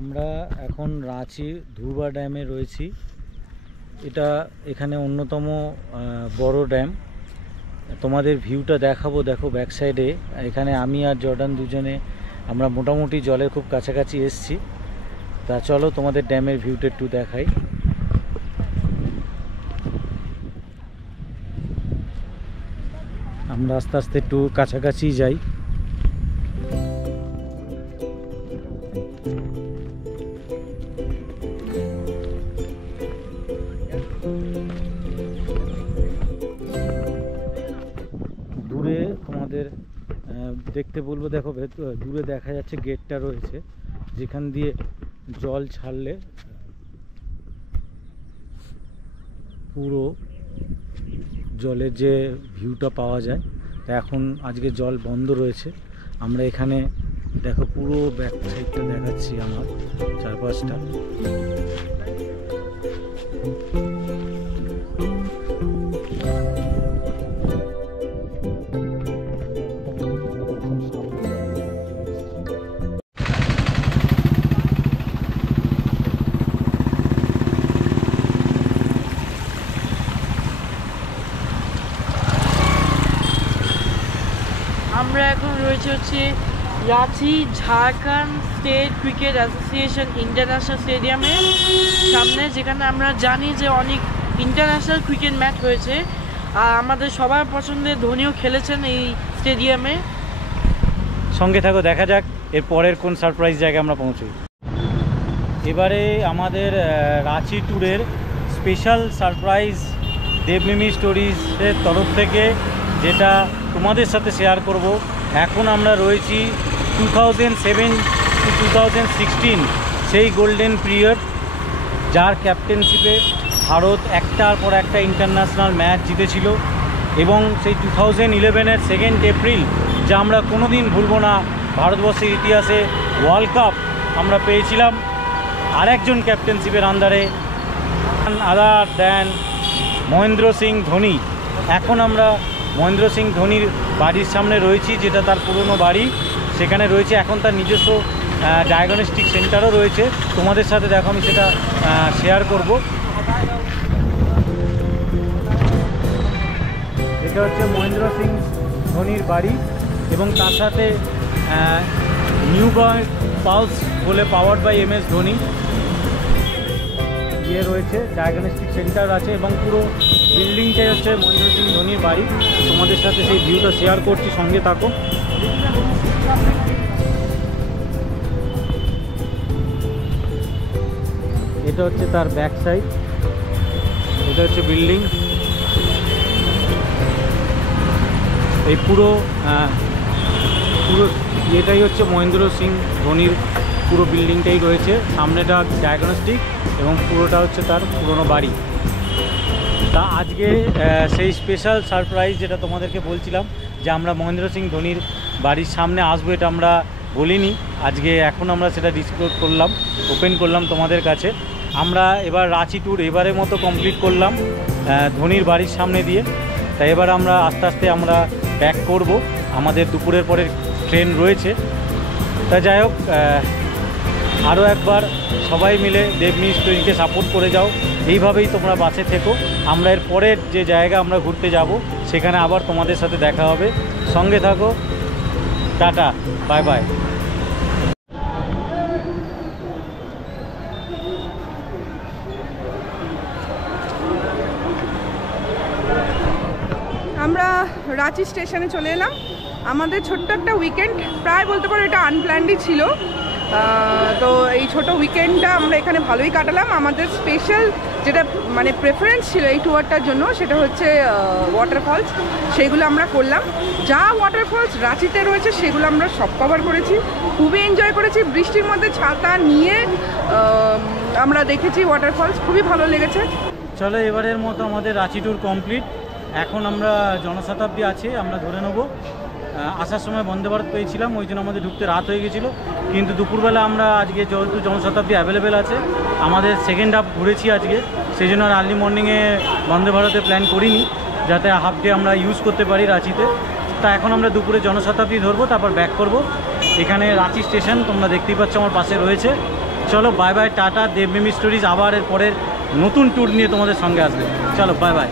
আমরা এখন রাঁচি ধুবা ড্যামে রয়েছি। এটা এখানে অন্যতম বড় ড্যাম। তোমাদের ভিউটা দেখাবো। দেখো ব্যাক সাইডে এখানে আমি আর জর্ডান দুজনে আমরা মোটামুটি জলের খুব কাছাকাছি এসছি। তা চলো তোমাদের ড্যামের ভিউটা একটু দেখাই। আমরা আস্তে আস্তে একটু কাছাকাছি যাই। দূরে তোমাদের দেখতে বলবো, দেখো দূরে দেখা যাচ্ছে গেটটা রয়েছে যেখান দিয়ে জল ছাড়লে পুরো জলের যে ভিউটা পাওয়া যায়। তা এখন আজকে জল বন্ধ রয়েছে। আমরা এখানে দেখো পুরো ব্যাক সাইডটা দেখাচ্ছি, আমার চারপাশটা। আমরা এখন রয়েছে হচ্ছে Ranchi Jharkhand state cricket association international স্টেডিয়ামের সামনে, যেখানে আমরা জানি যে অনেক ইন্টারন্যাশনাল ক্রিকেট ম্যাচ হয়েছে। আর আমাদের সবার পছন্দের ধোনিও খেলেছেন এই স্টেডিয়ামে। সঙ্গে থাকো, দেখা যাক এর পরের কোন সারপ্রাইজ জায়গায় আমরা পৌঁছই। এবারে আমাদের রাঁচি ট্যুরের স্পেশাল সারপ্রাইজ দেবমিমি স্টোরিজের তরফ থেকে, যেটা তোমাদের সাথে শেয়ার করব। এখন আমরা রয়েছি 2007 to 2016 সেই গোল্ডেন পিরিয়ড, যার ক্যাপ্টেনশিপে ভারত একটার পর একটা ইন্টারন্যাশনাল ম্যাচ জিতেছিল। এবং সেই 2011-এর 2 এপ্রিল, যা আমরা কোনো দিন ভুলব না, ভারতবর্ষের ইতিহাসে ওয়ার্ল্ড কাপ আমরা পেয়েছিলাম আরেকজন ক্যাপ্টেনশিপের আন্ডারে, আদার দ্যান মহেন্দ্র সিং ধোনি। এখন আমরা মহেন্দ্র সিং ধোনির বাড়ির সামনে রয়েছি, যেটা তার পুরনো বাড়ি। সেখানে রয়েছে এখন তার নিজস্ব ডায়াগনস্টিক সেন্টারও রয়েছে। তোমাদের সাথে দেখো আমি সেটা শেয়ার করব। এটা হচ্ছে মহেন্দ্র সিং ধোনির বাড়ি, এবং তার সাথে নিউ পালস বলে পাওয়ার্ড বাই MS ধোনি ইয়ে রয়েছে, ডায়াগনস্টিক সেন্টার আছে, এবং পুরো বিল্ডিংটাই হচ্ছে মহেন্দ্র সিং ধোনির বাড়ি। তোমাদের সাথে সেই ভিউটা শেয়ার করছি, সঙ্গে থাকো। এটা হচ্ছে তার ব্যাক সাইড, এটা হচ্ছে বিল্ডিং। এই পুরো এটাই হচ্ছে মহেন্দ্র সিং ধোনির পুরো বিল্ডিংটাই রয়েছে। সামনেটা ডায়াগনস্টিক এবং পুরোটা হচ্ছে তার পুরনো বাড়ি। তা আজকে সেই স্পেশাল সারপ্রাইজ যেটা তোমাদেরকে বলছিলাম, যে আমরা মহেন্দ্র সিং ধোনির বাড়ির সামনে আসবো, এটা আমরা বলিনি আজকে। এখন আমরা সেটা ডিসক্লোজ করলাম, ওপেন করলাম তোমাদের কাছে। আমরা এবার রাঁচি ট্যুর এবারের মতো কমপ্লিট করলাম ধোনির বাড়ির সামনে দিয়ে। তাই এবার আমরা আস্তে আস্তে আমরা ব্যাক করব, আমাদের দুপুরের পরের ট্রেন রয়েছে। তা যাই হোক, আরও একবার সবাই মিলে দেবমিমি স্টোরিকে সাপোর্ট করে যাও। এইভাবেই তোমরা বাসে থেকো। আমরা এর পরের যে জায়গা আমরা ঘুরতে যাব, সেখানে আবার তোমাদের সাথে দেখা হবে। সঙ্গে থাকো। Tata, bye bye. আমরা রাঁচি স্টেশনে চলে এলাম। আমাদের ছোট্ট একটা উইকেন্ড, প্রায় বলতে পারো এটা আনপ্ল্যান্ডই ছিল। তো এই ছোট উইকেন্ডটা আমরা এখানে ভালোই কাটালাম। আমাদের স্পেশাল যেটা মানে প্রেফারেন্স ছিল এই ট্যুরটার জন্য, সেটা হচ্ছে ওয়াটারফলস। সেগুলো আমরা করলাম। যা ওয়াটারফলস রাঁচিতে রয়েছে সেগুলো আমরা সব কভার করেছি, খুবই এনজয় করেছি। বৃষ্টির মধ্যে ছাতা নিয়ে আমরা দেখেছি ওয়াটারফলস, খুবই ভালো লেগেছে। চলো, এবারের মতো আমাদের রাঁচি ট্যুর কমপ্লিট। এখন আমরা জনশতাব্দী আছে, আমরা ধরে নেব। আসার সময় বন্দে ভারত পেয়েছিলাম, ওই জন্য আমাদের ঢুকতে রাত হয়ে গেছিলো। কিন্তু দুপুরবেলা আমরা আজকে যেহেতু জনশতাব্দী অ্যাভেলেবেল আছে, আমাদের সেকেন্ড হাফ ঘুরেছি আজকে, সেই জন্য আর আর্লি মর্নিংয়ে বন্দে ভারতে প্ল্যান করিনি, যাতে হাফ ডে আমরা ইউজ করতে পারি রাঁচিতে। তা এখন আমরা দুপুরে জনশতাব্দী ধরবো, তারপর ব্যাক করব। এখানে রাঁচি স্টেশন তোমরা দেখতেই পাচ্ছ আমার পাশে রয়েছে। চলো বাই বাই, টাটা। দেবমিমি স্টোরিজ আবার এর পরের নতুন ট্যুর নিয়ে তোমাদের সঙ্গে আসবে। চলো বাই বাই।